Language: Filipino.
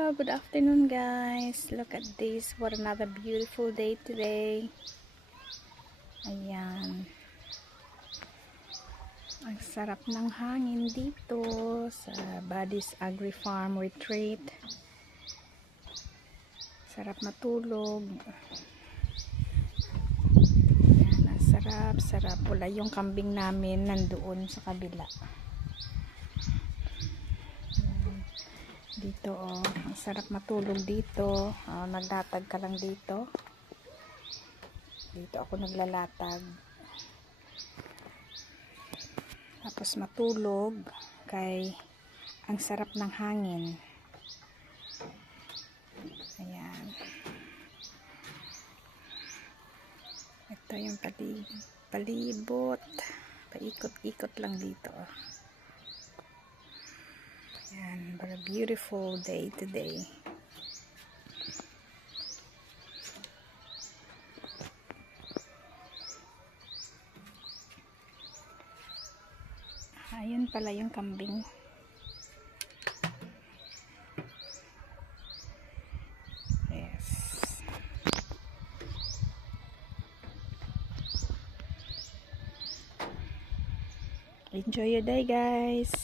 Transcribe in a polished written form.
Hello, good afternoon guys. Look at this. What another beautiful day today. Ayan. Ang sarap ng hangin dito sa Buddy's Agri Farm Retreat. Sarap matulog. Ayan, ang sarap, sarap. Wala yung kambing namin nandoon sa kabila. Dito ang sarap matulog dito. Naglatag ka lang dito. Dito ako naglalatag. Tapos matulog kay ang sarap ng hangin. Ayan. Ito yung palibot. Paikot-ikot lang dito. Ayan, what a beautiful day today. Ayun pala yung kambing. Yes. Enjoy your day, guys.